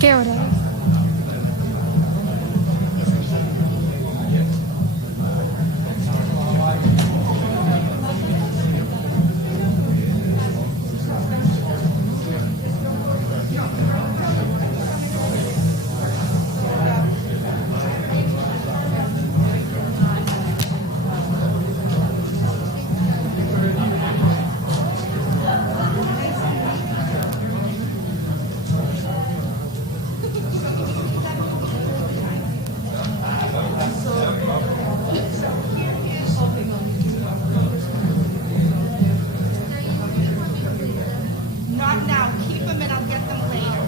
¿Qué hora es? Not now. Keep them and I'll get them later.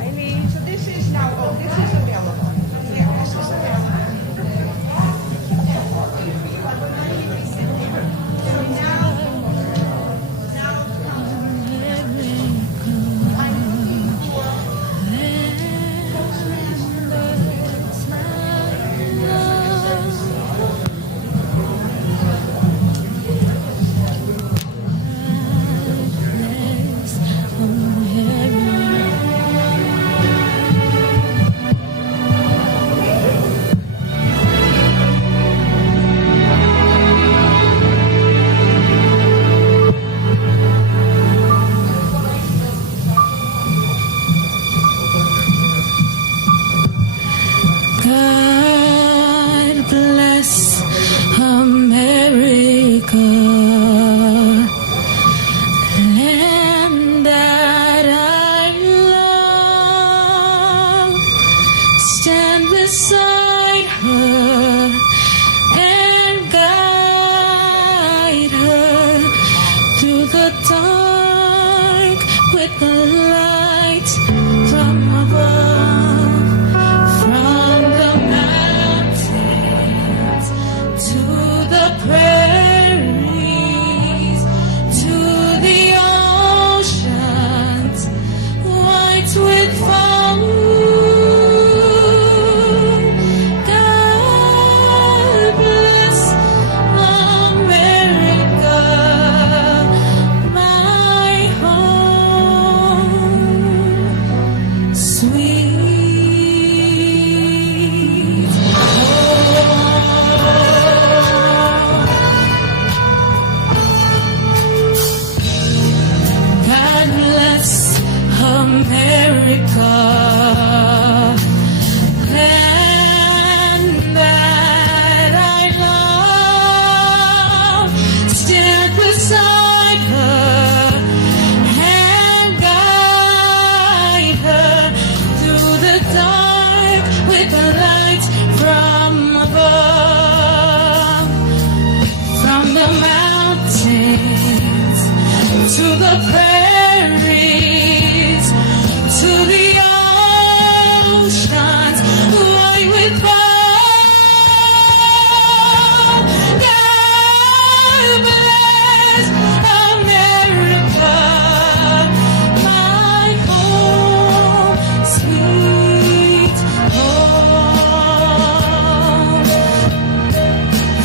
Eileen, so this is now, this is available. Yeah, this is available. God bless America, land that I love. Stand beside her and guide her through the dark with the light from above. From the mountains to the prairies to the oceans white with foam. God bless America, my home, sweet. God bless America, land that I love. Stand beside her and guide her through the dark with the light from above. From the mountains to the prairies, to the oceans, white with foam. God bless America, my home, sweet home.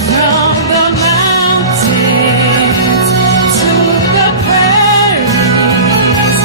From the mountains to the prairies,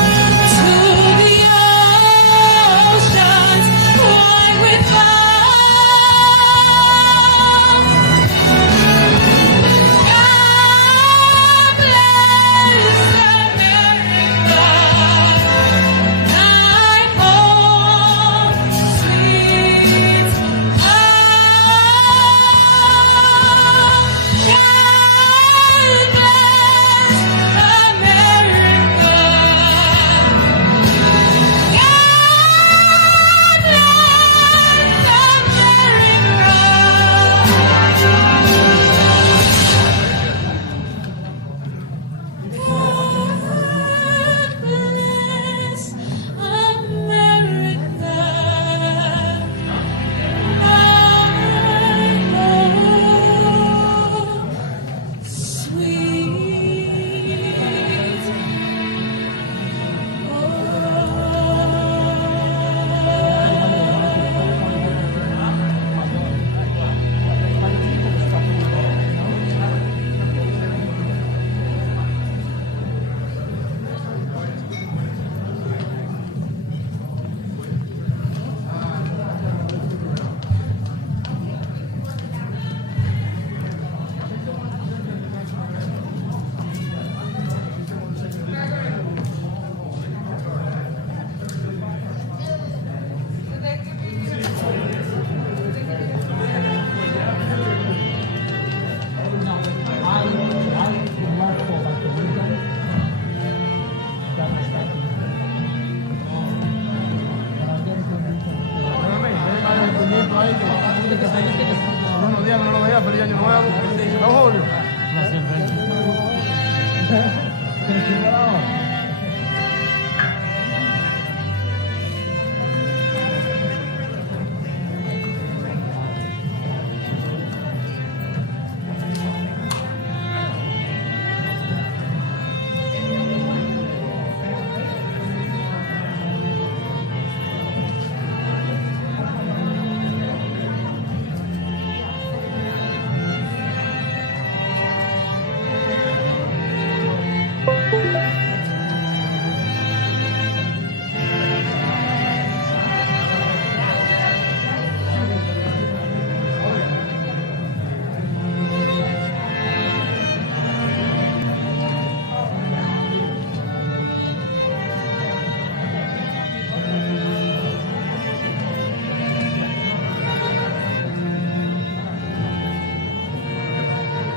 finishing it off.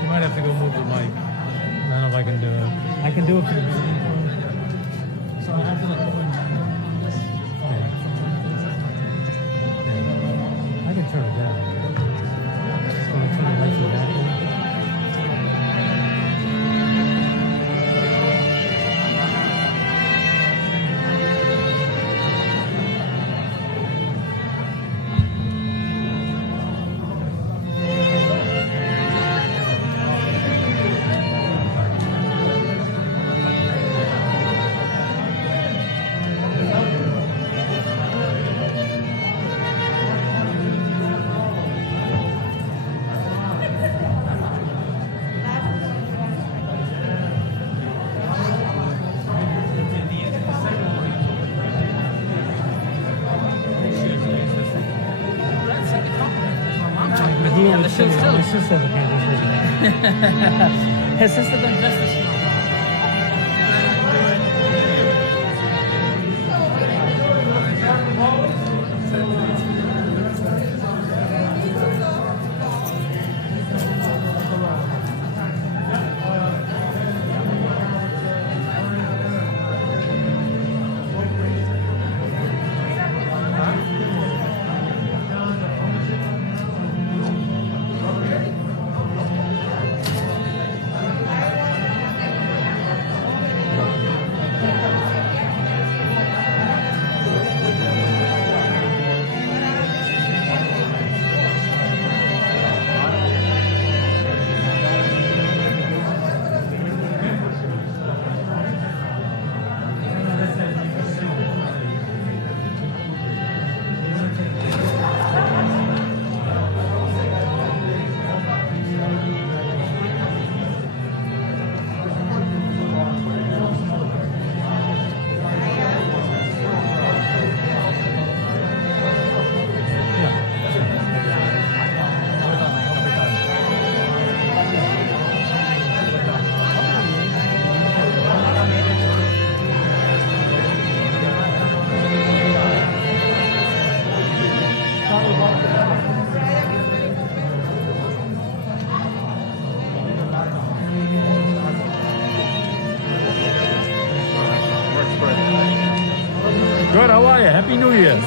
You might have to go move the mic. I don't know if I can do it. I can do it for the beginning. So I have to like go in. Yeah. I can turn it down. Just gonna turn it right to that. And the shoes too. My sister has a pants. His sister done just as small. Good, how are you? Happy New Year.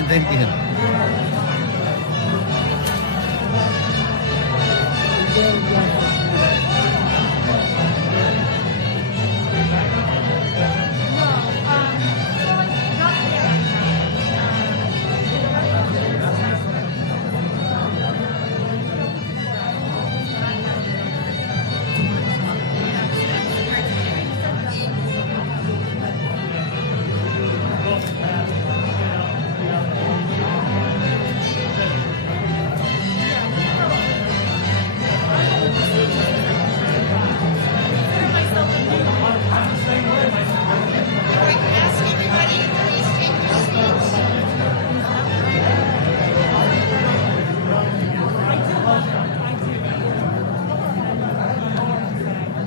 fine, thank you. I ask everybody to please take your seats.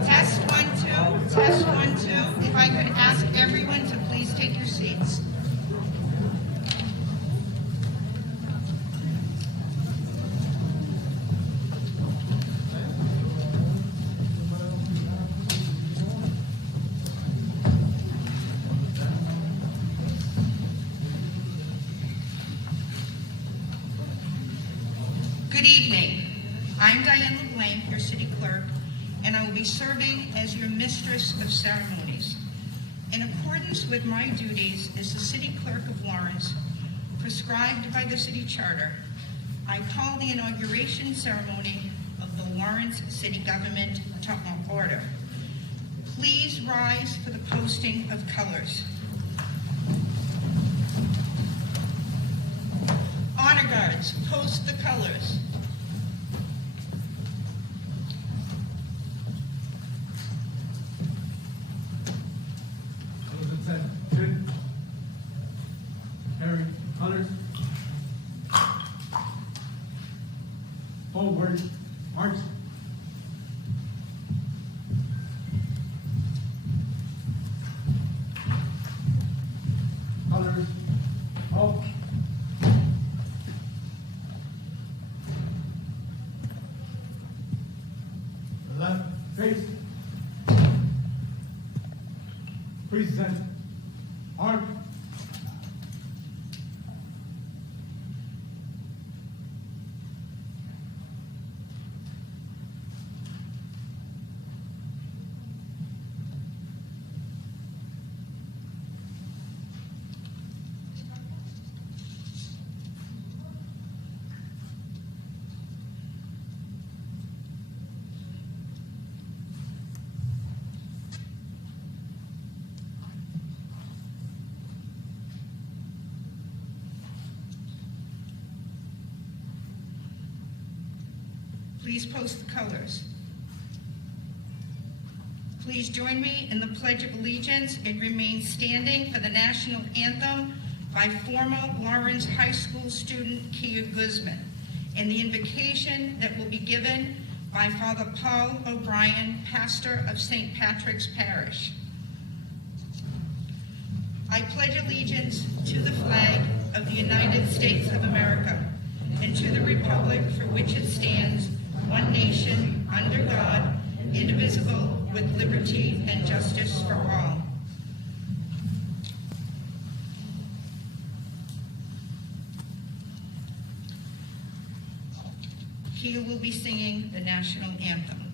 Test 1, 2, test 1, 2. If I could ask everyone to please take your seats. Good evening. I'm Diane LeBlanc, your city clerk, and I will be serving as your mistress of ceremonies. In accordance with my duties as the city clerk of Lawrence, prescribed by the city charter, I call the inauguration ceremony of the Lawrence City Government to order. Please rise for the posting of colors. Honor guards, post the colors. Good. Harry, colors. Forward, march. Colors, up. Left, face. Present. Arm. Please post the colors. Please join me in the Pledge of Allegiance and remain standing for the national anthem by former Lawrence High School student Kia Guzman and the invocation that will be given by Father Paul O'Brien, pastor of St. Patrick's Parish. I pledge allegiance to the flag of the United States of America and to the republic for which it stands, one nation, under God, indivisible, with liberty and justice for all. Kia will be singing the national anthem.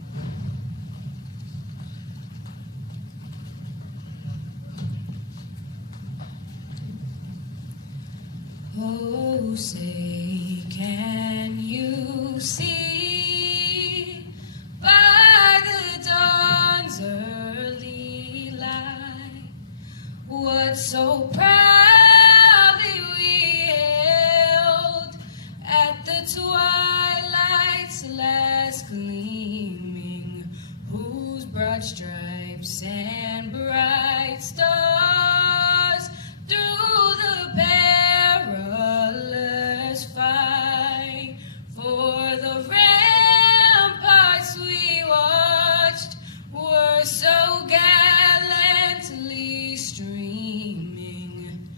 Oh, say, can you see by the dawn's early light what so proudly we hailed at the twilight's last gleaming, whose broad stripes and bright stars through the perilous fight for the ramparts we watched were so gallantly streaming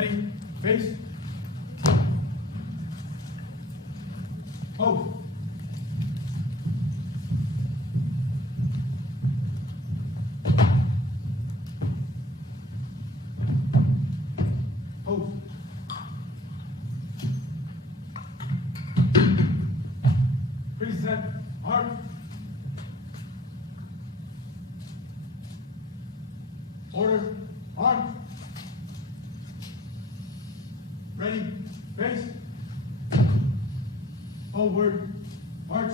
Ready? Face. Pose. Pose. Present. Mark. Order. Mark. Ready. Face. Forward. March.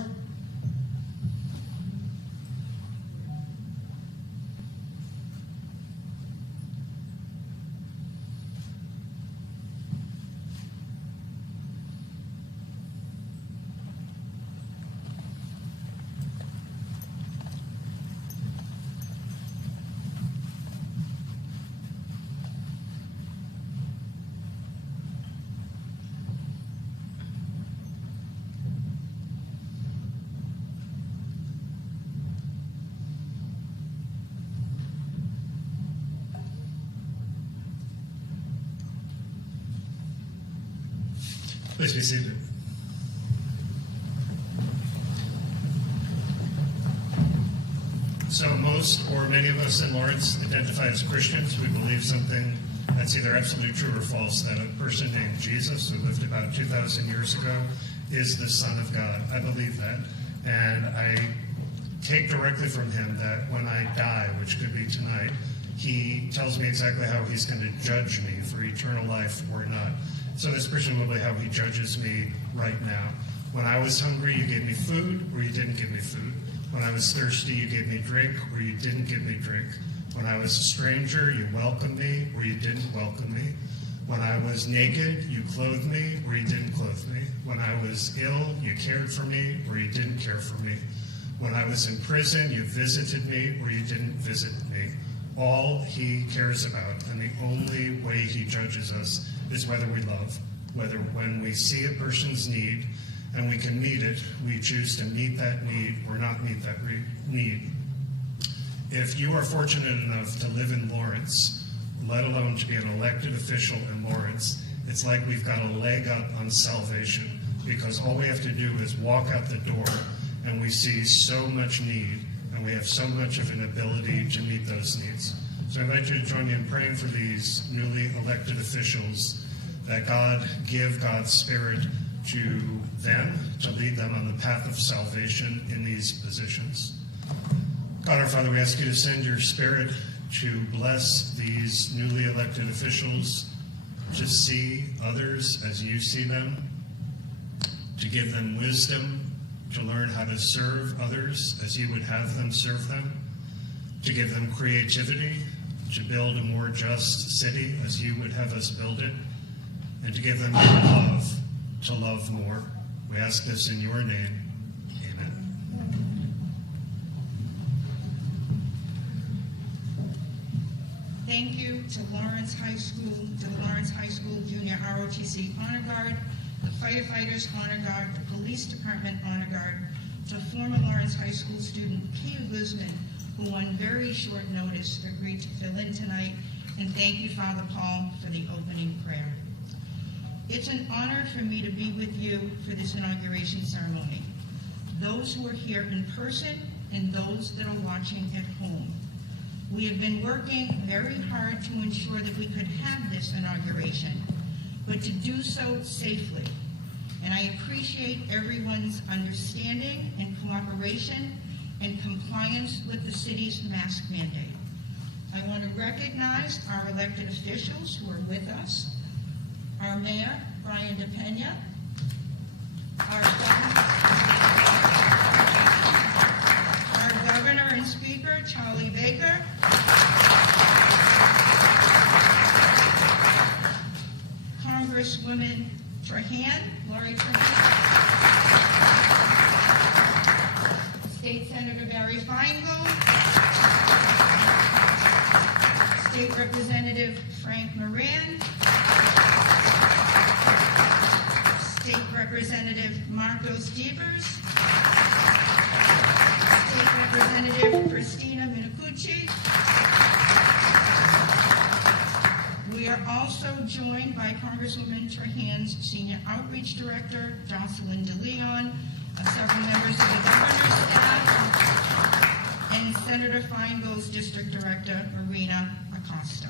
Please be seated. So most or many of us in Lawrence identify as Christians. We believe something that's either absolutely true or false, that a person named Jesus, who lived about 2,000 years ago, is the Son of God. I believe that. And I take directly from him that when I die, which could be tonight, he tells me exactly how he's going to judge me for eternal life or not. So that's presumably how he judges me right now. When I was hungry, you gave me food, or you didn't give me food. When I was thirsty, you gave me drink, or you didn't give me drink. When I was a stranger, you welcomed me, or you didn't welcome me. When I was naked, you clothed me, or you didn't clothe me. When I was ill, you cared for me, or you didn't care for me. When I was in prison, you visited me, or you didn't visit me. All he cares about, and the only way he judges us, is whether we love, whether when we see a person's need and we can meet it, we choose to meet that need or not meet that need. If you are fortunate enough to live in Lawrence, let alone to be an elected official in Lawrence, it's like we've got a leg up on salvation, because all we have to do is walk out the door and we see so much need and we have so much of an ability to meet those needs. So I invite you to join me in praying for these newly elected officials, that God give God's Spirit to them, to lead them on the path of salvation in these positions. God our Father, we ask you to send your Spirit to bless these newly elected officials, to see others as you see them, to give them wisdom, to learn how to serve others as you would have them serve them, to give them creativity, to build a more just city as you would have us build it, and to give them your love, to love more. We ask this in your name. Amen. Thank you to Lawrence High School, to the Lawrence High School Junior ROTC Honor Guard, the Firefighters Honor Guard, the Police Department Honor Guard, to former Lawrence High School student Kia Guzman, who on very short notice agreed to fill in tonight, and thank you, Father Paul, for the opening prayer. It's an honor for me to be with you for this inauguration ceremony, those who are here in person and those that are watching at home. We have been working very hard to ensure that we could have this inauguration, but to do so safely. And I appreciate everyone's understanding and cooperation and compliance with the city's mask mandate. I want to recognize our elected officials who are with us, our Mayor, Brian DePena, our Governor and Speaker, Charlie Baker, Congresswoman Trahan, Lori Trahan, State Senator Barry Feingold, State Representative Frank Moran, State Representative Marcos Devers, State Representative Christina Minicucci. We are are also joined by Congresswoman Trahan's Senior Outreach Director, Jocelyn DeLeon, several members of the governor's staff, and Senator Feingold's District Director, Irina Acosta.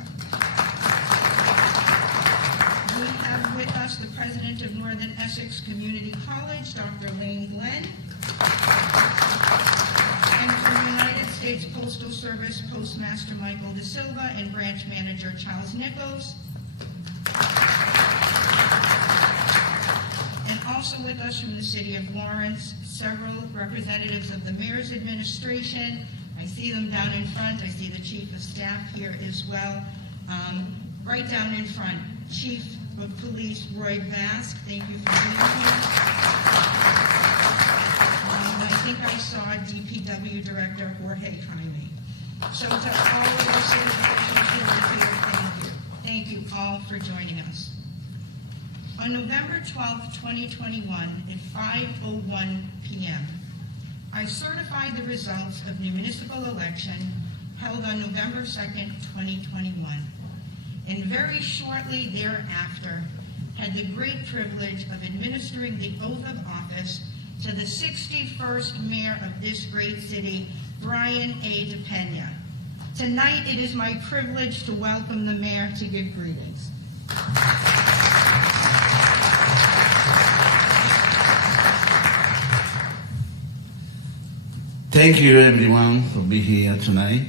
We have with us the President of Northern Essex Community College, Dr. Lane Glenn, and from United States Postal Service Postmaster Michael De Silva and Branch Manager Charles Nichols. And also with us from the City of Lawrence, several representatives of the Mayor's Administration. I see them down in front. I see the Chief of Staff here as well. Right down in front, Chief of Police Roy Bask, thank you for being here. I think I saw DPW Director Jorge Jaime. So to all of our city officials who are here, thank you. Thank you all for joining us. On November 12, 2021, at 5:01 p.m., I certified the results of the municipal election held on November 2nd, 2021. And very shortly thereafter, had the great privilege of administering the oath of office to the 61st mayor of this great city, Brian A. DePena. Tonight, it is my privilege to welcome the mayor to give greetings. Thank you, everyone, for being here tonight.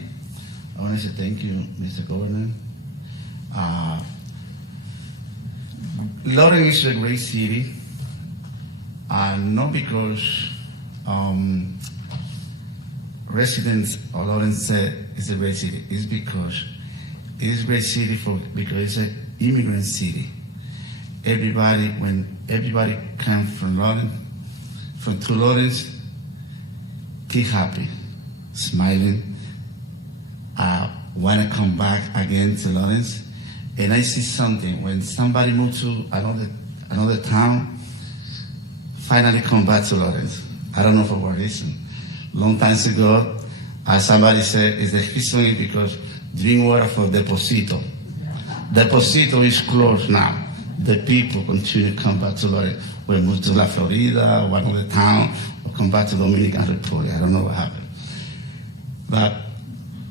I want to say thank you, Mr. Governor. Lawrence is a great city, not because residents of Lawrence said it's a great city. It's because it is a great city because it's an immigrant city. When everybody comes from Lawrence, to Lawrence, keep happy, smiling, want to come back again to Lawrence. And I see something, when somebody moves to another town, finally come back to Lawrence. I don't know for what reason. Long time ago, somebody said, it's the history because drink water for Deposito. Deposito is closed now. The people continue to come back to Lawrence. We move to La Florida, one other town, or come back to Dominican Republic. I don't know what happened. But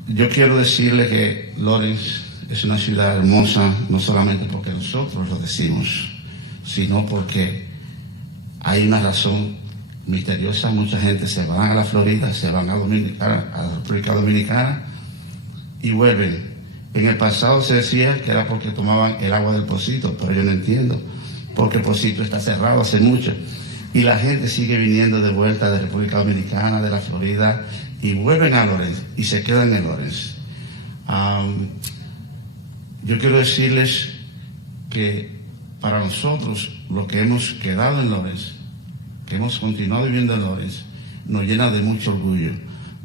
yo quiero decirle que Lawrence es una ciudad hermosa, no solamente porque nosotros lo decimos, sino porque hay una razón misteriosa. Mucha gente se van a la Florida, se van a la República Dominicana y vuelven. En el pasado se decía que era porque tomaban el agua del Pocito, pero yo no entiendo, porque el Pocito está cerrado hace mucho y la gente sigue viniendo de vuelta de República Dominicana, de la Florida, y vuelven a Lawrence y se quedan en Lawrence. Yo quiero decirles que para nosotros, los que hemos quedado en Lawrence, que hemos continuado viviendo en Lawrence, nos llena de mucho orgullo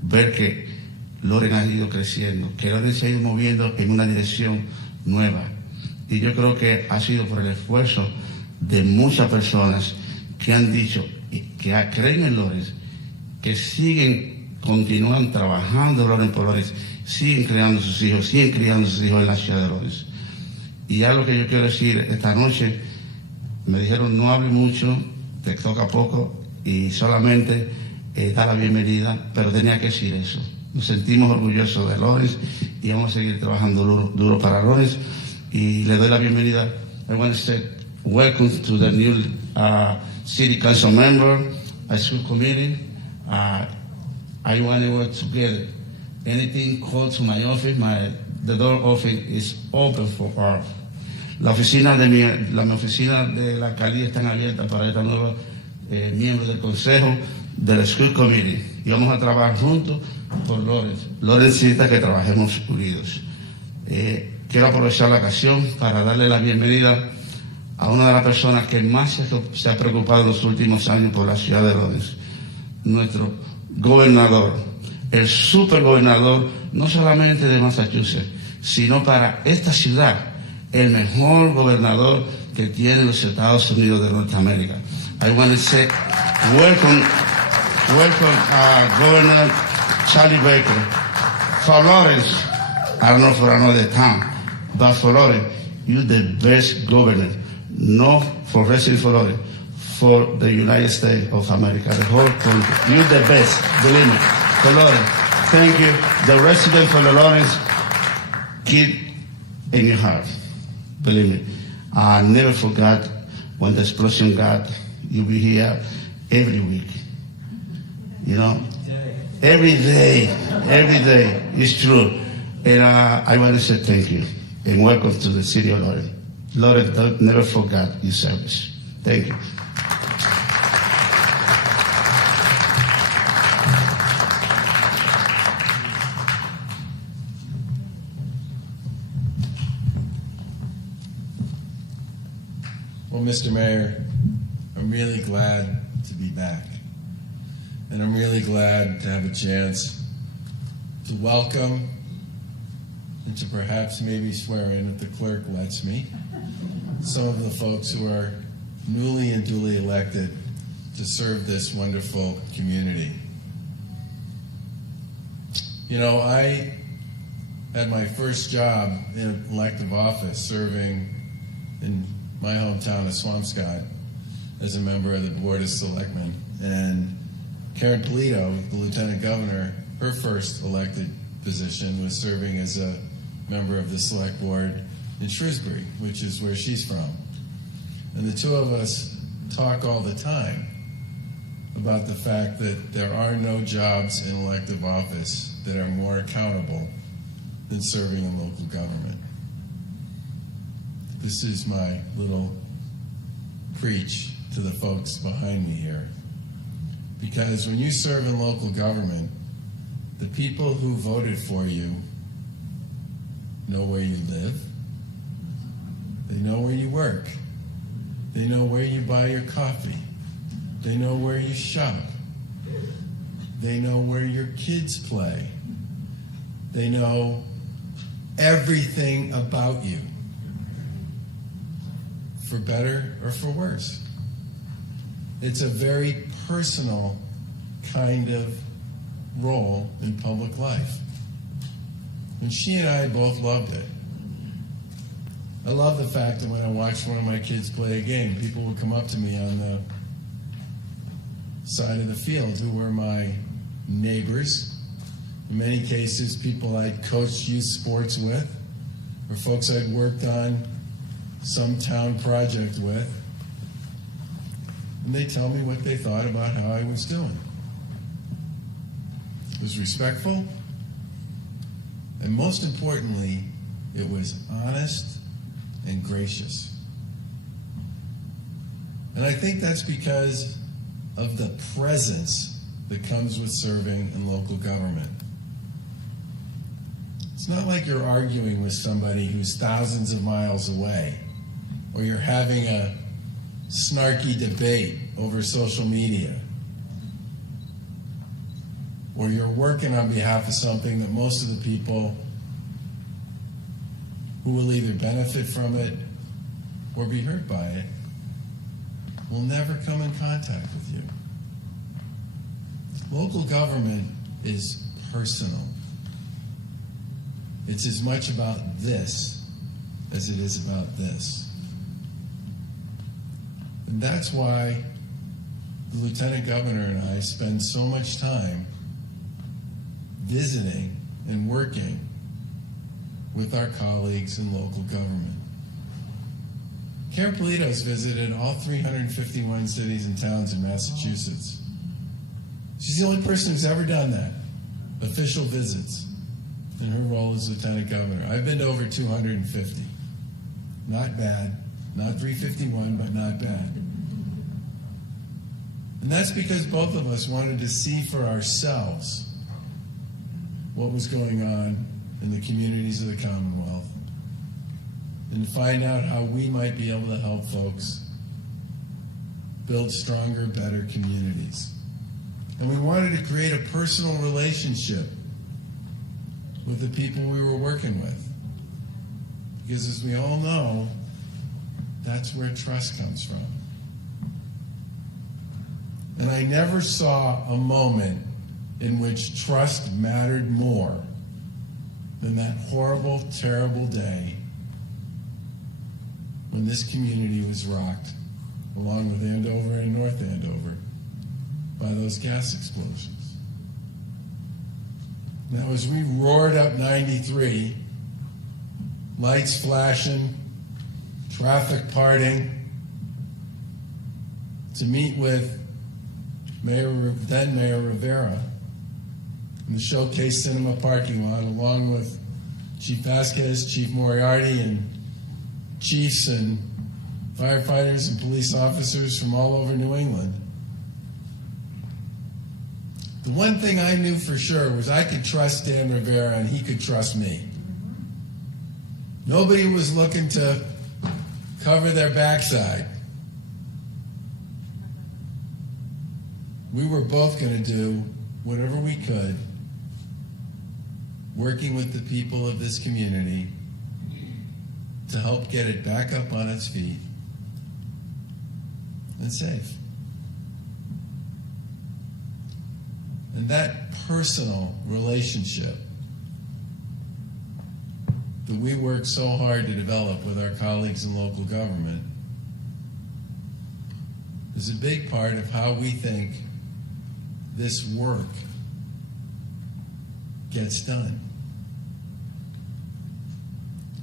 ver que Lawrence ha ido creciendo, que Lawrence se ha ido moviendo en una dirección nueva. Y yo creo que ha sido por el esfuerzo de muchas personas que han dicho que creen en Lawrence, que continúan trabajando Lawrence por Lawrence, siguen criando sus hijos en la ciudad de Lawrence. Y ya lo que yo quiero decir, esta noche me dijeron no hable mucho, te toca poco y solamente da la bienvenida, pero tenía que decir eso. Nos sentimos orgullosos de Lawrence y vamos a seguir trabajando duro para Lawrence. Y le doy la bienvenida. I want to say welcome to the new city council member, school committee. I want to work together. Anything called to my office, the door office is open for all. La oficina de la alcaldía están abiertas para estos nuevos miembros del consejo del school committee. Y vamos a trabajar juntos por Lawrence. Lawrence necesita que trabajemos unidos. Quiero aprovechar la ocasión para darle la bienvenida a una de las personas que más se ha preocupado en los últimos años por la ciudad de Lawrence. Nuestro gobernador, el supergobernador, no solamente de Massachusetts, sino para esta ciudad, el mejor gobernador que tienen los Estados Unidos de Norteamérica. I want to say welcome, Governor Charlie Baker. For Lawrence, I don't know for another town, but for Lawrence, You're the best governor, not for residents of Florida, for the United States of America, the whole country. You're the best, believe me. Florida, thank you. The residents of Lawrence, keep in your heart, believe me. I never forgot when the explosion got, you'll be here every week. You know, every day, it's true. And I want to say thank you and welcome to the city of Lawrence. Lawrence, don't never forget your service. Thank you. Well, Mr. Mayor, I'm really glad to be back. And I'm really glad to have a chance to welcome and to perhaps maybe swear in, if the clerk lets me, some of the folks who are newly and duly elected to serve this wonderful community. You know, I had my first job in elective office serving in my hometown of Swampscott as a member of the Board of Selectmen. And Karen Polito, the Lieutenant Governor, her first elected position was serving as a member of the Select Board in Shrewsbury, which is where she's from. And the two of us talk all the time about the fact that there are no jobs in elective office that are more accountable than serving in local government. This is my little preach to the folks behind me here. Because when you serve in local government, the people who voted for you know where you live, they know where you work, they know where you buy your coffee, they know where you shop, they know where your kids play, they know everything about you, for better or for worse. It's a very personal kind of role in public life. And she and I both loved it. I love the fact that when I watched one of my kids play a game, people would come up to me on the side of the field who were my neighbors. In many cases, people I'd coached youth sports with, or folks I'd worked on some town project with. And they tell me what they thought about how I was doing. It was respectful, and most importantly, it was honest and gracious. And I think that's because of the presence that comes with serving in local government. It's not like you're arguing with somebody who's thousands of miles away, or you're having a snarky debate over social media, or you're working on behalf of something that most of the people who will either benefit from it or be hurt by it will never come in contact with you. Local government is personal. It's as much about this as it is about this. And that's why the Lieutenant Governor and I spend so much time visiting and working with our colleagues in local government. Karen Polito's visited all 351 cities and towns in Massachusetts. She's the only person who's ever done that, official visits, in her role as Lieutenant Governor. I've been to over 250. Not bad. Not 351, but not bad. And that's because both of us wanted to see for ourselves what was going on in the communities of the Commonwealth and find out how we might be able to help folks build stronger, better communities. And we wanted to create a personal relationship with the people we were working with. Because as we all know, that's where trust comes from. And I never saw a moment in which trust mattered more than that horrible, terrible day when this community was rocked, along with Andover and North Andover, by those gas explosions. Now, as we roared up 93, lights flashing, traffic parting, to meet with then Mayor Rivera in the Showcase Cinema parking lot, along with Chief Vasquez, Chief Moriarty, and chiefs and firefighters and police officers from all over New England. The one thing I knew for sure was I could trust Dan Rivera and he could trust me. Nobody was looking to cover their backside. We were both going to do whatever we could, working with the people of this community to help get it back up on its feet and safe. And that personal relationship that we work so hard to develop with our colleagues in local government is a big part of how we think this work gets done.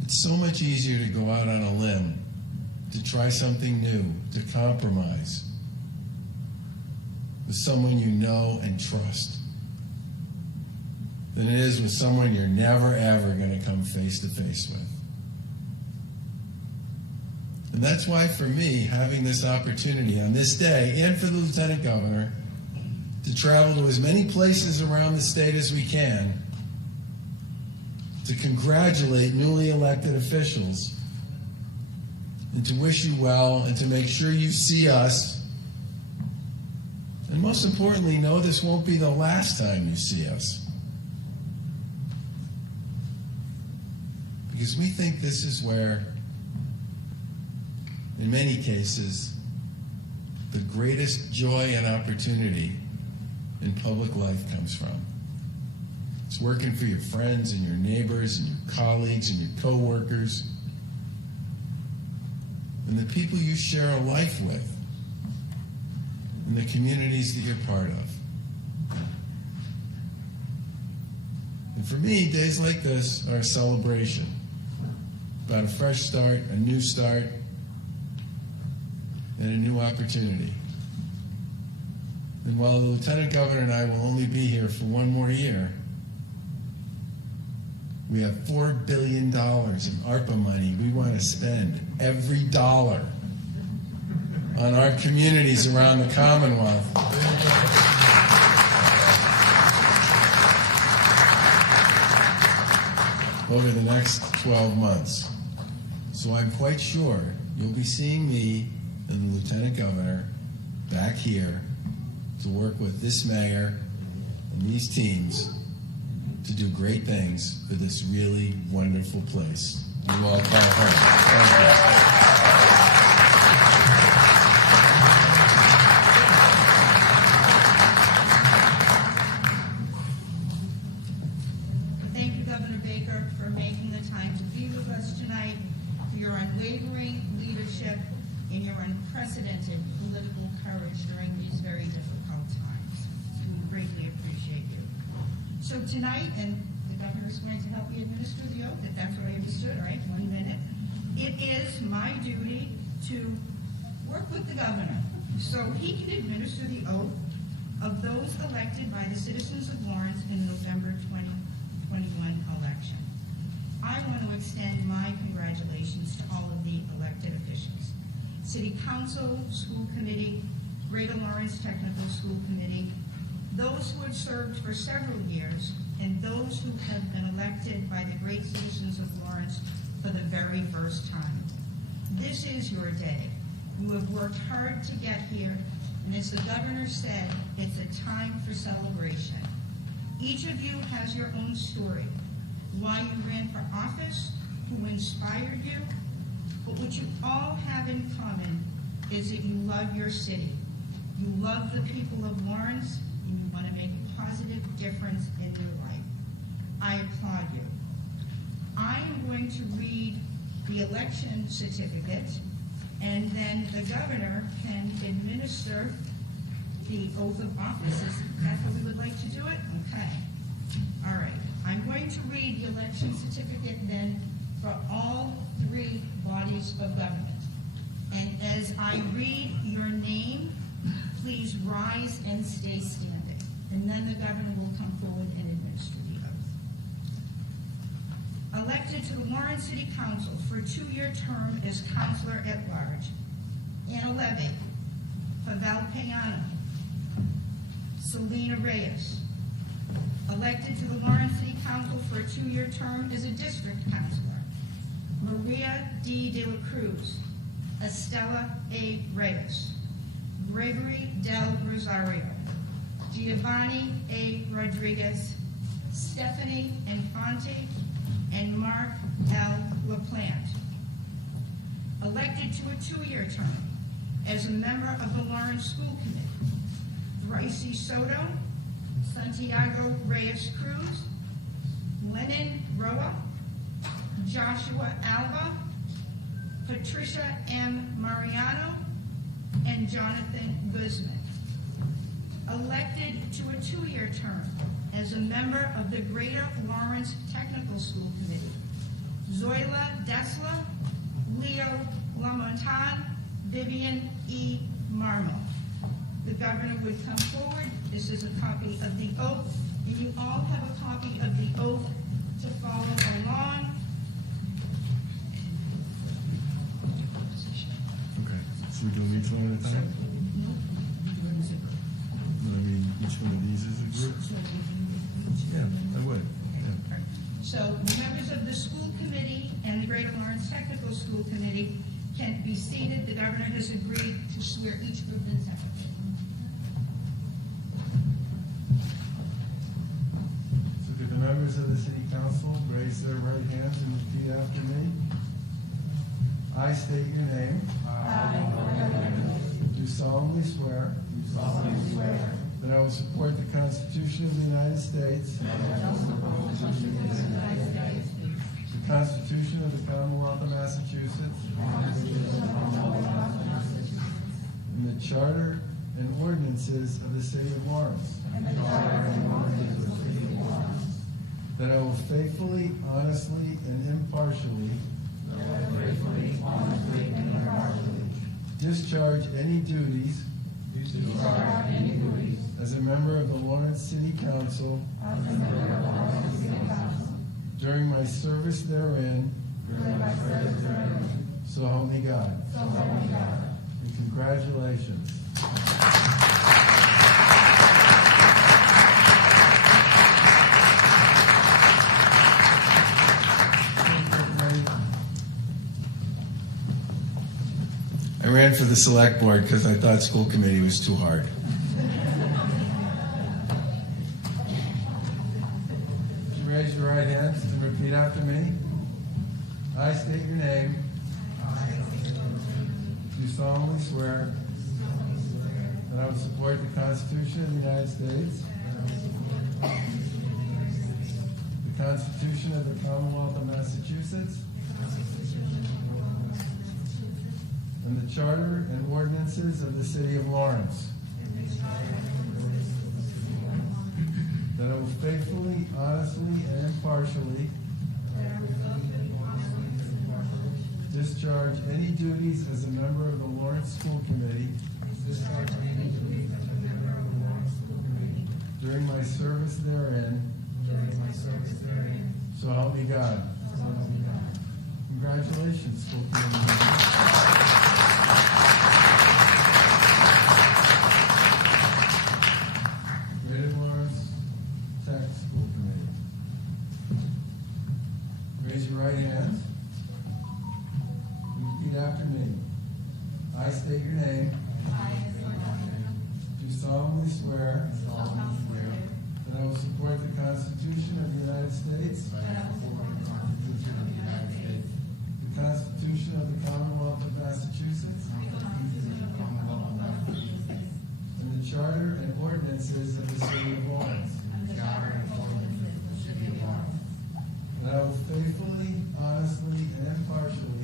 It's so much easier to go out on a limb, to try something new, to compromise with someone you know and trust, than it is with someone you're never, ever going to come face to face with. And that's why, for me, having this opportunity on this day, and for the Lieutenant Governor, to travel to as many places around the state as we can, to congratulate newly elected officials, and to wish you well, and to make sure you see us, and most importantly, know this won't be the last time you see us. Because we think this is where, in many cases, the greatest joy and opportunity in public life comes from. It's working for your friends and your neighbors and your colleagues and your coworkers and the people you share a life with and the communities that you're part of. And for me, days like this are a celebration about a fresh start, a new start, and a new opportunity. And while the Lieutenant Governor and I will only be here for one more year, we have $4 billion in ARPA money we want to spend every dollar on our communities around the Commonwealth. Over the next 12 months. So I'm quite sure you'll be seeing me and the Lieutenant Governor back here to work with this mayor and these teams to do great things for this really wonderful place you all call home. Thank you. Thank you, Governor Baker, for making the time to be with us tonight, for your unwavering leadership and your unprecedented political courage during these very difficult times. We greatly appreciate you. So tonight, and the Governor is going to help me administer the oath, if that's what I understood, right? 1 minute. It is my duty to work with the Governor so he can administer the oath of those elected by the citizens of Lawrence in the November 2021 election. I want to extend my congratulations to all of the elected officials. City Council, School Committee, Greater Lawrence Technical School Committee, those who have served for several years, and those who have been elected by the great citizens of Lawrence for the very first time. This is your day. You have worked hard to get here, and as the Governor said, it's a time for celebration. Each of you has your own story, why you ran for office, who inspired you, but what you all have in common is that you love your city. You love the people of Lawrence, and you want to make a positive difference in their life. I applaud you. I am going to read the election certificate, and then the governor can administer the oath of office. Is that how we would like to do it? Okay. All right. I'm going to read the election certificate then for all three bodies of government. And as I read your name, please rise and stay standing. And then the governor will come forward and administer the oath. Elected to the Lawrence City Council for a 2-year term as Councilor at Large, Anna Levy, Pavel Payano, Selena Reyes. Elected to the Lawrence City Council for a 2-year term as a District Councilor, Maria D. De La Cruz, Estela A. Reyes, Gregory Del Rosario, Giovanni A. Rodriguez, Stephanie Infante, and Mark L. LaPlante. Elected to a 2-year term as a member of the Lawrence School Committee, Bryce Soto, Santiago Reyes Cruz, Lenin Roa, Joshua Alba, Patricia M. Mariano, and Jonathan Guzman. Elected to a 2-year term as a member of the Greater Lawrence Technical School Committee, Zoila Desla, Leo Lamontan, Vivian E. Marmo. The governor would come forward. This is a copy of the oath. And you all have a copy of the oath to follow along. Okay, so we do each one at a time? I mean, each one of these is a group? Yeah, I would. Yeah. So the members of the school committee and the Greater Lawrence Technical School Committee can be seated. The governor has agreed to swear each group in separately. So could the members of the city council raise their right hands and repeat after me? I state your name. Do solemnly swear. That I will support the Constitution of the United States. The Constitution of the Commonwealth of Massachusetts. And the Charter and ordinances of the City of Lawrence. That I will faithfully, honestly, and impartially discharge any duties as a member of the Lawrence City Council during my service therein. So help me God. And congratulations. I ran for the select board because I thought school committee was too hard. Would you raise your right hand and repeat after me? I state your name. Do solemnly swear that I will support the Constitution of the United States, the Constitution of the Commonwealth of Massachusetts, and the Charter and ordinances of the City of Lawrence. That I will faithfully, honestly, and impartially discharge any duties as a member of the Lawrence School Committee during my service therein. So help me God. Congratulations, school committee. Greater Lawrence Tech School Committee. Raise your right hand. Repeat after me. I state your name. Do solemnly swear that I will support the Constitution of the United States, the Constitution of the Commonwealth of Massachusetts, and the Charter and ordinances of the City of Lawrence. That I will faithfully, honestly, and impartially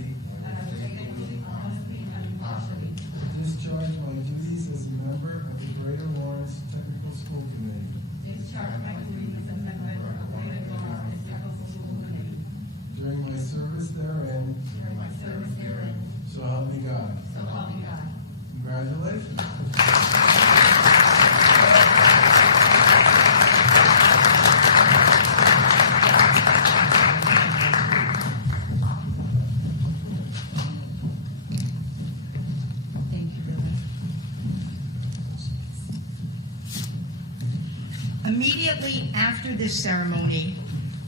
Immediately after this ceremony,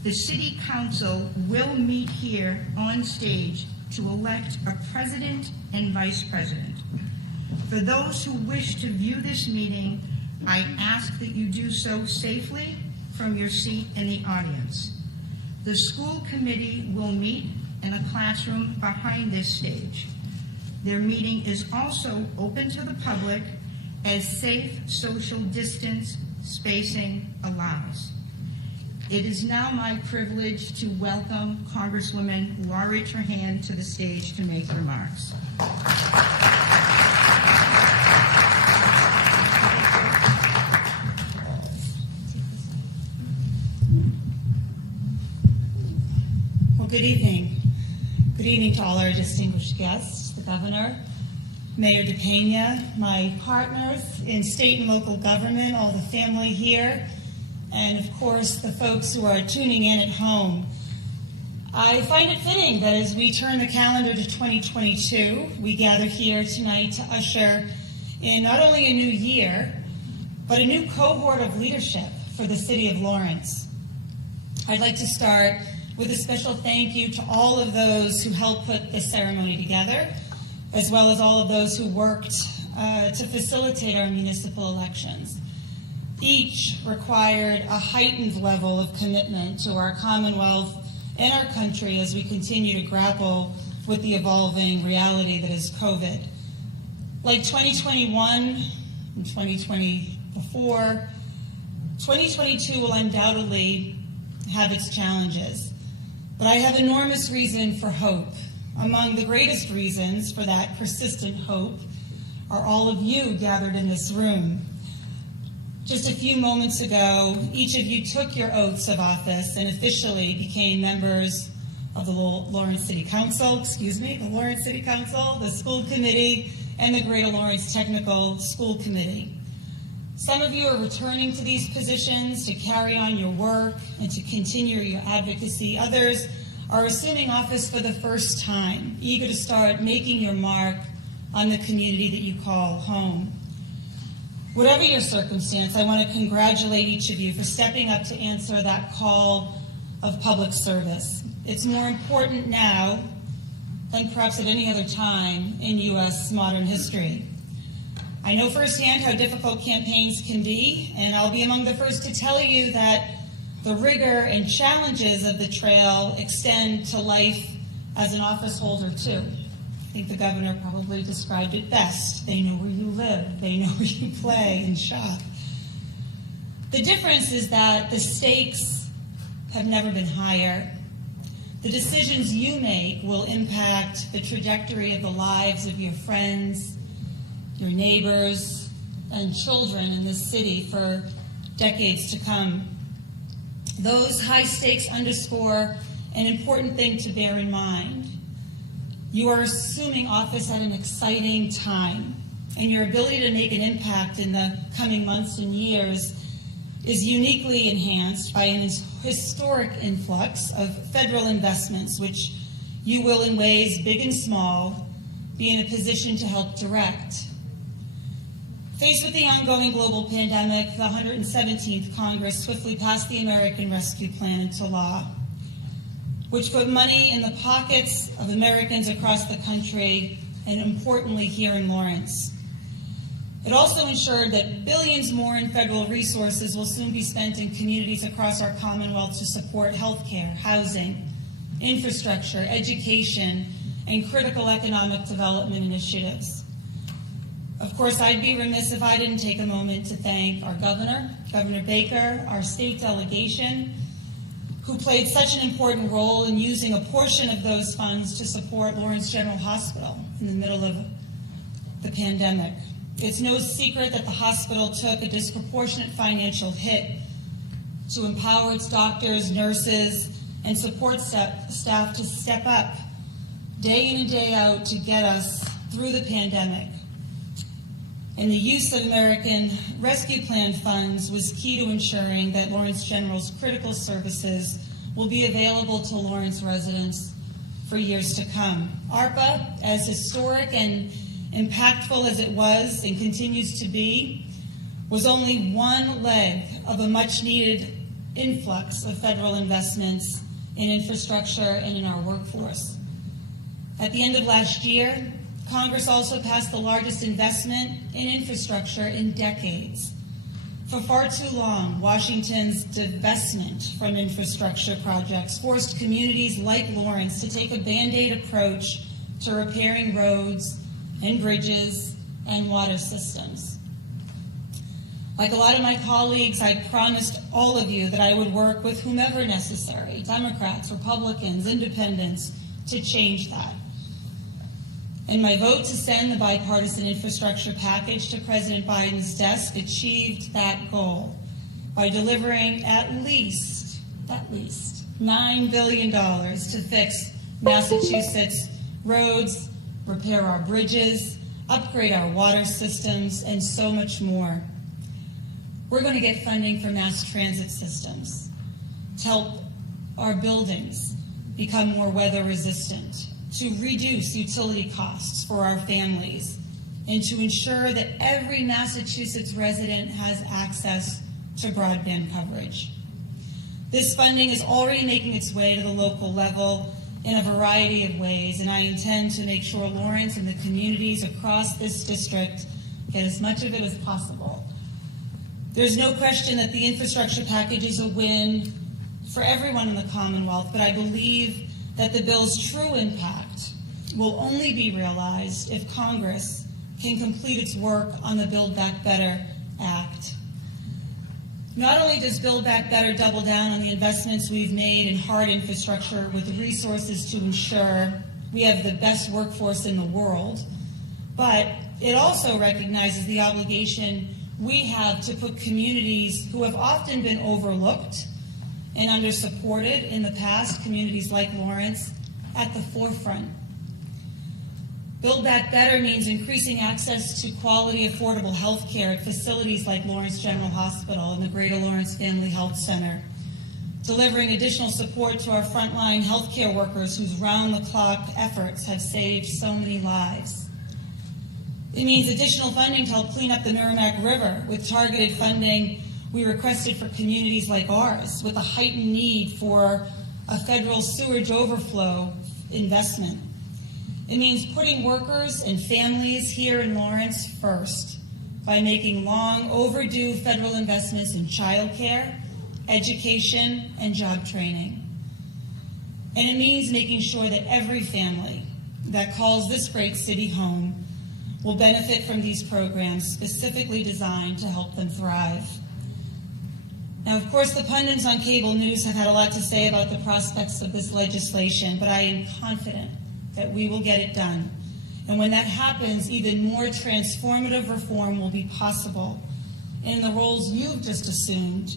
the City Council will meet here on stage to elect a president and vice president. For those who wish to view this meeting, I ask that you do so safely from your seat in the audience. The school committee will meet in a classroom behind this stage. Their meeting is also open to the public as safe social distance spacing allows. It is now my privilege to welcome Congresswoman Lori Trahan to the stage to make remarks. Well, good evening. Good evening to all our distinguished guests, the governor, Mayor DePena, my partners in state and local government, all the family here, and of course the folks who are tuning in at home. I find it fitting that as we turn the calendar to 2022, we gather here tonight to usher in not only a new year, but a new cohort of leadership for the city of Lawrence. I'd like to start with a special thank you to all of those who helped put this ceremony together, as well as all of those who worked to facilitate our municipal elections. Each required a heightened level of commitment to our Commonwealth and our country as we continue to grapple with the evolving reality that is COVID. Like 2021 and 2020 before, 2022 will undoubtedly have its challenges. But I have enormous reason for hope. Among the greatest reasons for that persistent hope are all of you gathered in this room. Just a few moments ago, each of you took your oaths of office and officially became members of the Lawrence City Council, the Lawrence City Council, the school committee, and the Greater Lawrence Technical School Committee. Some of you are returning to these positions to carry on your work and to continue your advocacy. Others are assuming office for the first time, eager to start making your mark on the community that you call home. Whatever your circumstance, I want to congratulate each of you for stepping up to answer that call of public service. It's more important now than perhaps at any other time in U.S. modern history. I know firsthand how difficult campaigns can be, and I'll be among the first to tell you that the rigor and challenges of the trail extend to life as an office holder, too. I think the governor probably described it best. They know where you live. They know where you play and shop. The difference is that the stakes have never been higher. The decisions you make will impact the trajectory of the lives of your friends, your neighbors, and children in this city for decades to come. Those high stakes underscore an important thing to bear in mind. You are assuming office at an exciting time, and your ability to make an impact in the coming months and years is uniquely enhanced by an historic influx of federal investments, which you will, in ways big and small, be in a position to help direct. Faced with the ongoing global pandemic, the 117th Congress swiftly passed the American Rescue Plan into law, which put money in the pockets of Americans across the country, and importantly here in Lawrence. It also ensured that billions more in federal resources will soon be spent in communities across our Commonwealth to support healthcare, housing, infrastructure, education, and critical economic development initiatives. Of course, I'd be remiss if I didn't take a moment to thank our governor, Governor Baker, our state delegation, who played such an important role in using a portion of those funds to support Lawrence General Hospital in the middle of the pandemic. It's no secret that the hospital took a disproportionate financial hit to empower its doctors, nurses, and support staff to step up day in and day out to get us through the pandemic. And the use of American Rescue Plan funds was key to ensuring that Lawrence General's critical services will be available to Lawrence residents for years to come. ARPA, as historic and impactful as it was and continues to be, was only one leg of a much-needed influx of federal investments in infrastructure and in our workforce. At the end of last year, Congress also passed the largest investment in infrastructure in decades. For far too long, Washington's divestment from infrastructure projects forced communities like Lawrence to take a Band-Aid approach to repairing roads and bridges and water systems. Like a lot of my colleagues, I promised all of you that I would work with whomever necessary, Democrats, Republicans, Independents, to change that. And my vote to send the bipartisan infrastructure package to President Biden's desk achieved that goal by delivering at least $9 billion to fix Massachusetts roads, repair our bridges, upgrade our water systems, and so much more. We're going to get funding for mass transit systems to help our buildings become more weather resistant, to reduce utility costs for our families, and to ensure that every Massachusetts resident has access to broadband coverage. This funding is already making its way to the local level in a variety of ways, and I intend to make sure Lawrence and the communities across this district get as much of it as possible. There's no question that the infrastructure package is a win for everyone in the Commonwealth, but I believe that the bill's true impact will only be realized if Congress can complete its work on the Build Back Better Act. Not only does Build Back Better double down on the investments we've made in hard infrastructure with resources to ensure we have the best workforce in the world, but it also recognizes the obligation we have to put communities who have often been overlooked and under-supported in the past, communities like Lawrence, at the forefront. Build Back Better means increasing access to quality, affordable health care at facilities like Lawrence General Hospital and the Greater Lawrence Family Health Center, delivering additional support to our frontline healthcare workers whose round-the-clock efforts have saved so many lives. It means additional funding to help clean up the Merrimack River with targeted funding we requested for communities like ours with a heightened need for a federal sewage overflow investment. It means putting workers and families here in Lawrence first by making long overdue federal investments in childcare, education, and job training. And it means making sure that every family that calls this great city home will benefit from these programs specifically designed to help them thrive. Now, of course, the pundits on cable news have had a lot to say about the prospects of this legislation, but I am confident that we will get it done. And when that happens, even more transformative reform will be possible. And in the roles you've just assumed,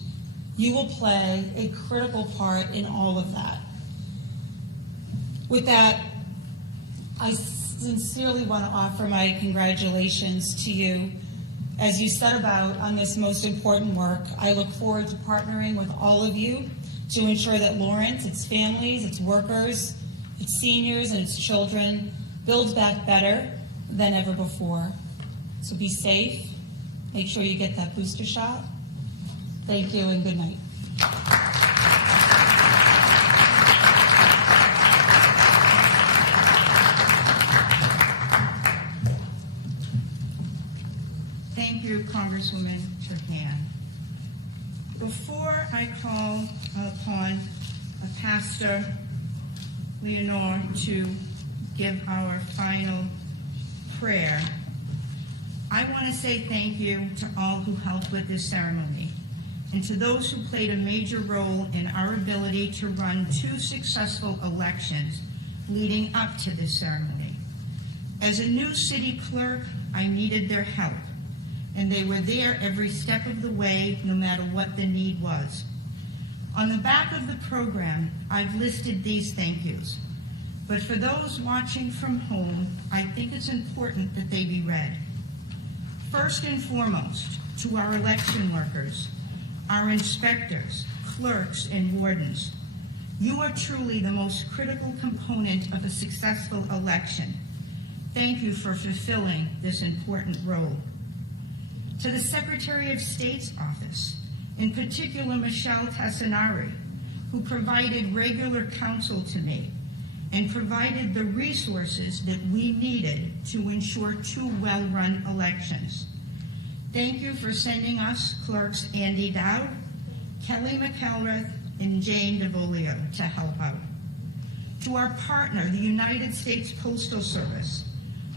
you will play a critical part in all of that. With that, I sincerely want to offer my congratulations to you as you set about on this most important work. I look forward to partnering with all of you to ensure that Lawrence, its families, its workers, its seniors, and its children builds back better than ever before. So be safe. Make sure you get that booster shot. Thank you and good night. Thank you, Congresswoman Turhan. Before I call upon Pastor Leonore to give our final prayer, I want to say thank you to all who helped with this ceremony and to those who played a major role in our ability to run 2 successful elections leading up to this ceremony. As a new city clerk, I needed their help, and they were there every step of the way, no matter what the need was. On the back of the program, I've listed these thank yous. But for those watching from home, I think it's important that they be read. First and foremost, to our election workers, our inspectors, clerks, and wardens, you are truly the most critical component of a successful election. Thank you for fulfilling this important role. to the Secretary of State's office, in particular Michelle Tassinari, who provided regular counsel to me and provided the resources that we needed to ensure two well-run elections. Thank you for sending us clerks Andy Dowd, Kelly McElrath, and Jane DeVolio to help out. To our partner, the United States Postal Service,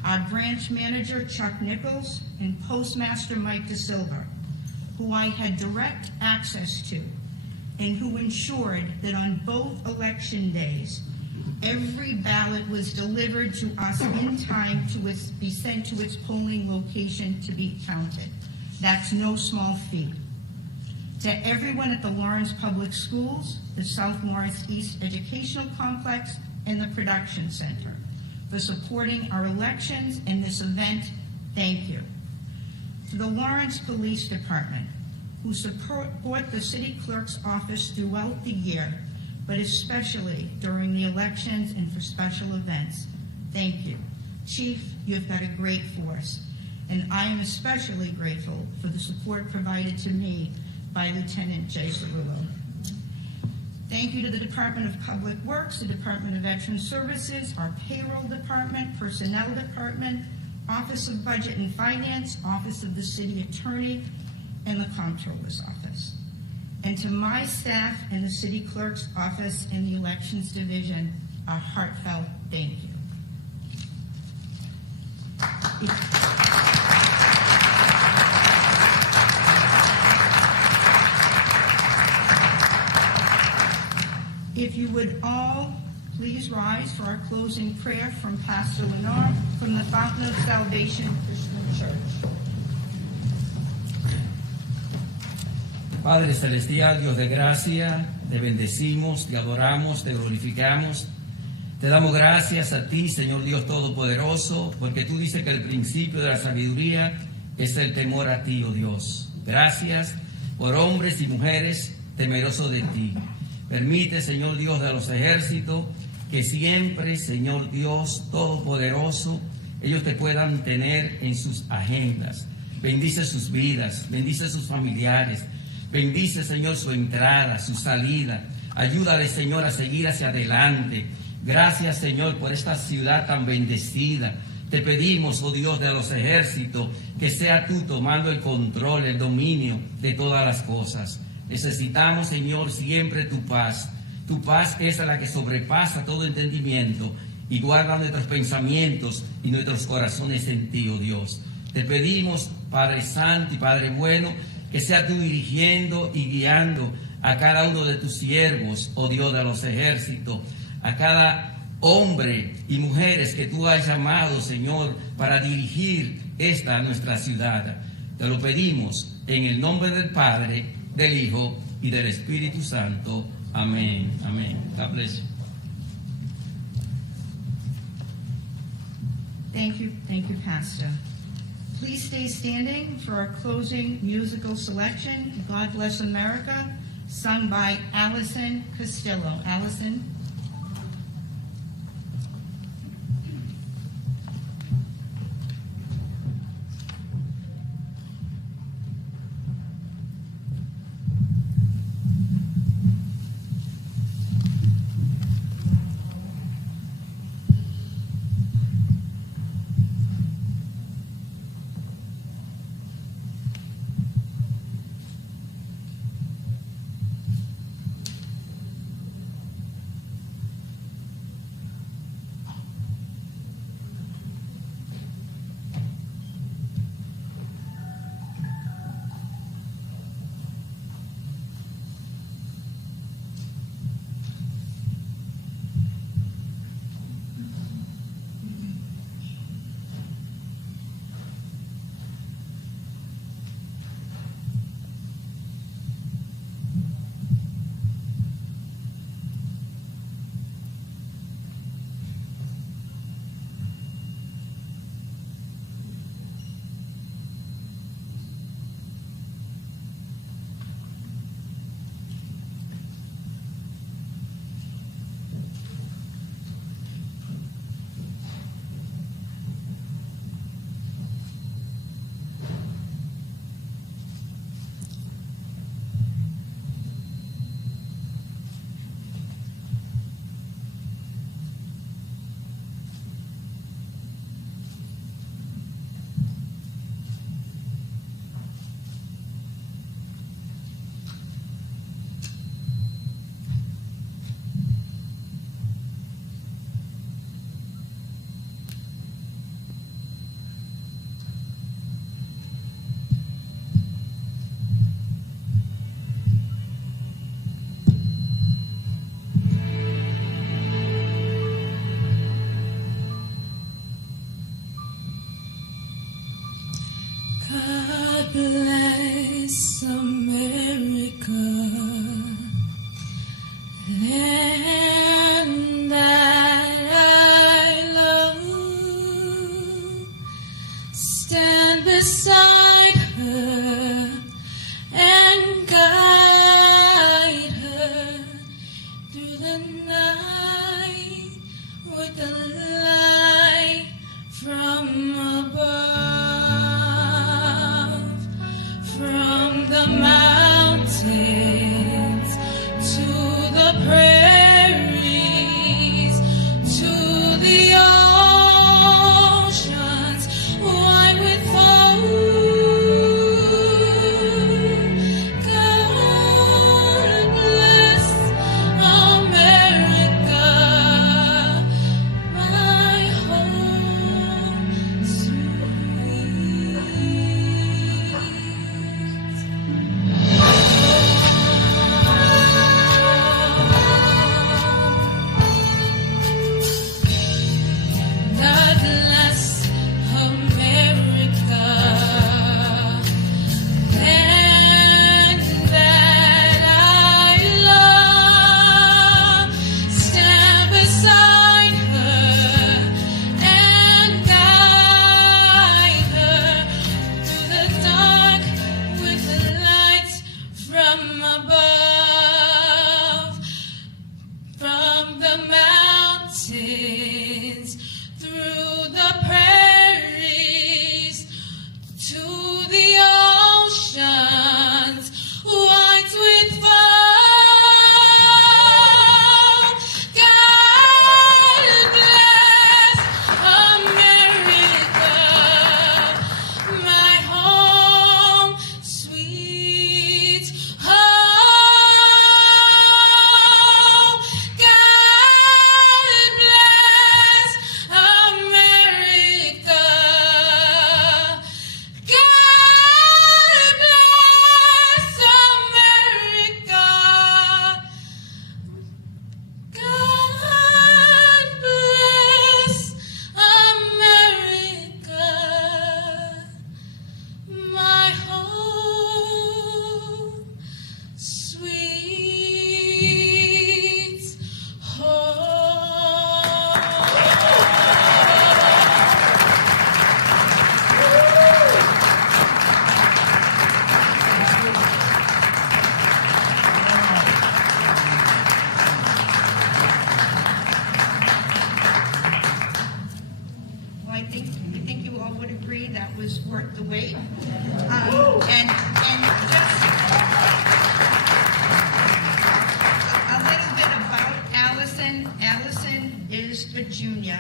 our branch manager, Chuck Nichols, and Postmaster Mike DeSilva, who I had direct access to, and who ensured that on both election days, every ballot was delivered to us in time to be sent to its polling location to be counted. That's no small feat. To everyone at the Lawrence Public Schools, the South Lawrence East Educational Complex, and the Production Center for supporting our elections and this event, thank you. To the Lawrence Police Department, who support the city clerk's office throughout the year, but especially during the elections and for special events, thank you. Chief, you've got a great force, and I am especially grateful for the support provided to me by Lieutenant Jay Cerullo. Thank you to the Department of Public Works, the Department of Veteran Services, our Payroll Department, Personnel Department, Office of Budget and Finance, Office of the City Attorney, and the Comptroller's Office. And to my staff and the City Clerk's Office and the Elections Division, a heartfelt thank you. If you would all please rise for our closing prayer from Pastor Lenore from the Fountain of Salvation Christian Church. Padre Celestial, Dios de gracia, te bendecimos, te adoramos, te glorificamos. Te damos gracias a ti, Señor Dios Todopoderoso, porque tú dices que el principio de la sabiduría es el temor a ti, oh Dios. Gracias por hombres y mujeres temerosos de ti. Permite, Señor Dios de los ejércitos, que siempre, Señor Dios Todopoderoso, ellos te puedan tener en sus agendas. Bendice sus vidas, bendice sus familiares, bendice, Señor, su entrada, su salida. Ayúdale, Señor, a seguir hacia adelante. Gracias, Señor, por esta ciudad tan bendecida. Te pedimos, oh Dios de los ejércitos, que sea tú tomando el control, el dominio de todas las cosas. Necesitamos, Señor, siempre tu paz. Tu paz es la que sobrepasa todo entendimiento y guarda nuestros pensamientos y nuestros corazones en ti, oh Dios. Te pedimos, Padre Santo y Padre bueno, que sea tú dirigiendo y guiando a cada uno de tus siervos, oh Dios de los ejércitos, a cada hombre y mujeres que tú has llamado, Señor, para dirigir esta nuestra ciudad. Te lo pedimos en el nombre del Padre, del Hijo y del Espíritu Santo. Amén. Amén. God bless you. Thank you, Pastor. Please stay standing for our closing musical selection, God Bless America, sung by Allison Castillo. Allison. bless America, land that I love. Stand beside her and guide her through the night with the light from above, from the mountains to the prairies, to the oceans wide with foam. God bless America, my home sweet. God bless America, land that I love. Stand beside her and guide her through the dark with the light from above, from the mountains through the prairies to the oceans white with foam. God bless America, my home sweet home. God bless America. God bless America. God bless America, my home sweet home. Well, I think you all would agree that was worth the wait. And just a little bit about Allison. Allison is a junior,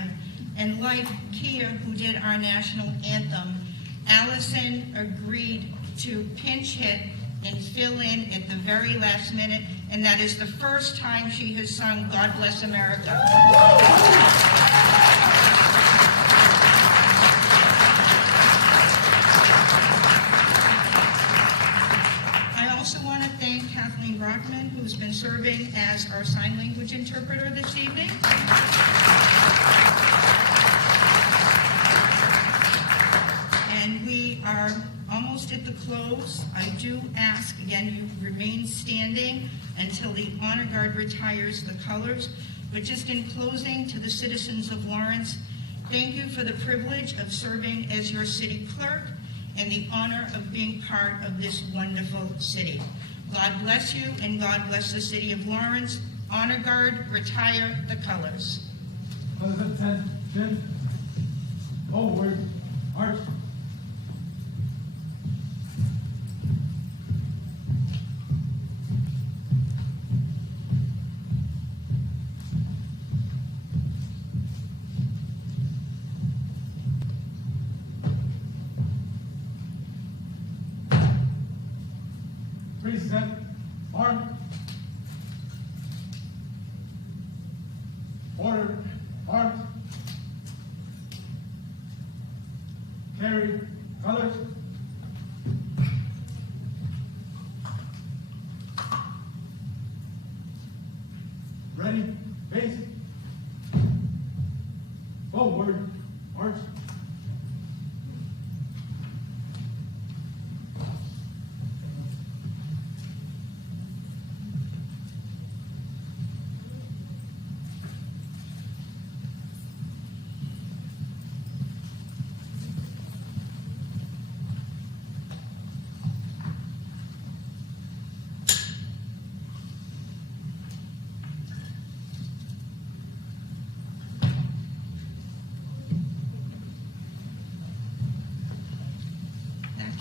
and like Kia, who did our national anthem, Allison agreed to pinch hit and fill in at the very last minute, and that is the first time she has sung God Bless America. I also want to thank Kathleen Brockman, who's been serving as our sign language interpreter this evening. And we are almost at the close. I do ask, again, you remain standing until the honor guard retires the colors. But just in closing, to the citizens of Lawrence, thank you for the privilege of serving as your city clerk and the honor of being part of this wonderful city. God bless you, and God bless the city of Lawrence. Honor guard, retire the colors. Colors at 10. Forward. March. Set. Arm. Order. Arms. Carry. Colors. Ready. Base. Forward. March.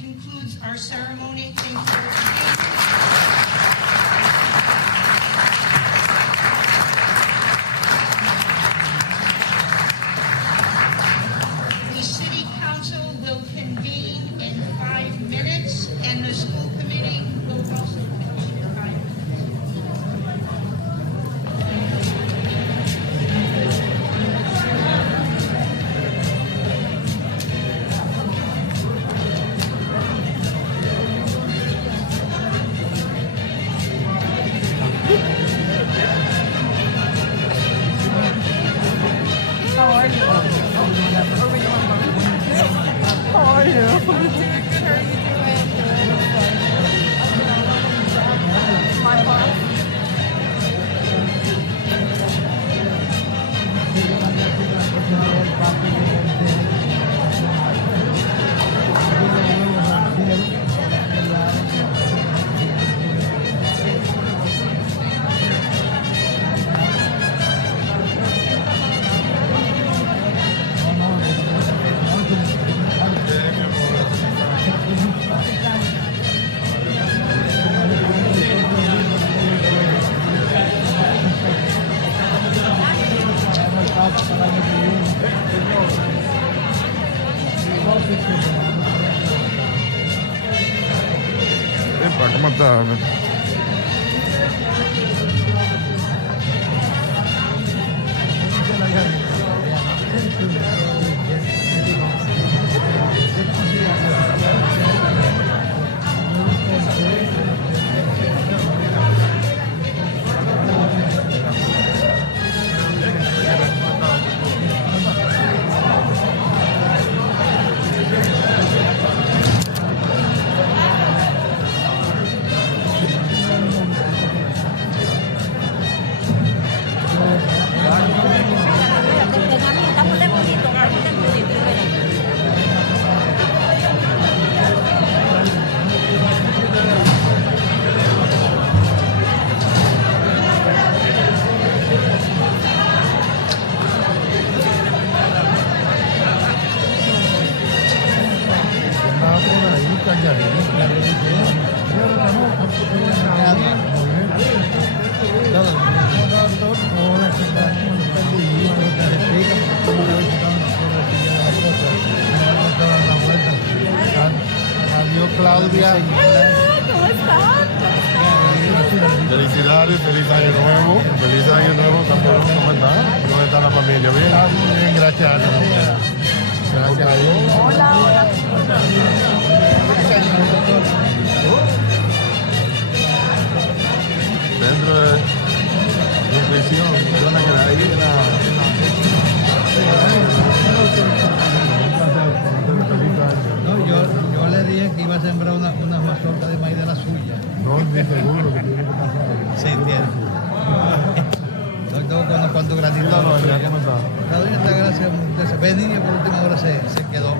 concludes our ceremony. Thank you for being here. The City Council will convene in 5 minutes, and the school committee will also finish in 5 minutes. Epa, ¿cómo estás? Adiós, Claudia. ¿Cómo están? Felicidades, feliz año nuevo. Feliz año nuevo, campeón. ¿Cómo estás? ¿Cómo está la familia? ¿Bien? Muy bien, gracias. Gracias a Dios. Hola, hola. Dentro de nutrición, zona que la No, yo le dije que iba a sembrar una mazorca de maíz de la suya. No, ni seguro que tiene que pasar. Sí, entiendo. Tengo unos cuantos granitos. ¿Cómo está? La doña está gracias. Benigno por última hora se quedó.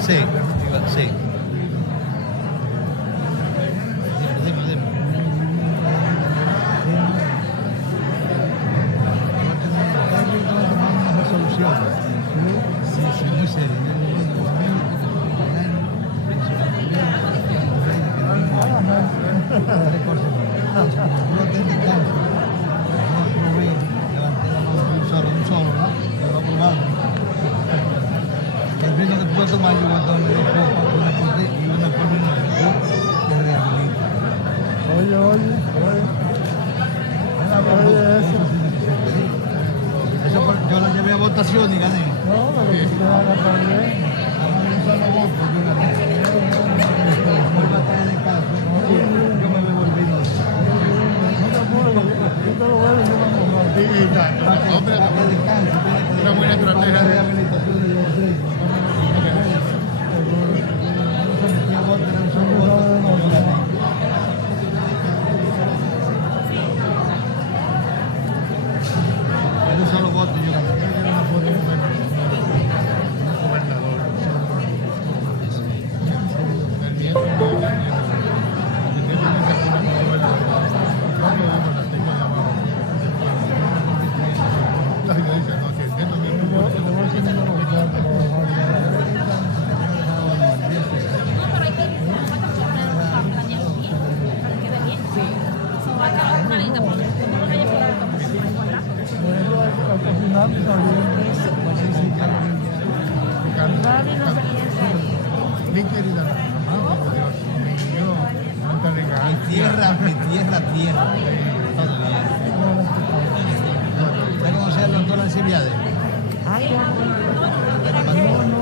Sí, sí. Dime. Una resolución. Sí, muy serio. Un solo, ¿no? Lo aprobado. El vino después de mayo, cuando me dio una cosa y una columna que rehabilita. Oye. Eso yo lo llevé a votación y gané. No, pero que usted haga también. Un solo voto, yo gané. Por batalla de caso, yo me bebo el vino. No te apures, yo te lo veo y yo me mojo. Sí, exacto. Hombre, una buena estrategia de rehabilitación de los tres. Un solo voto yo gané. Gaby no sé quién es. Mi querida amable, Dios mío, cuánta elegancia. Mi tierra. Todo bien. ¿Usted conoce al doctor Alcibiades? Ay, Dios mío. ¿Era qué?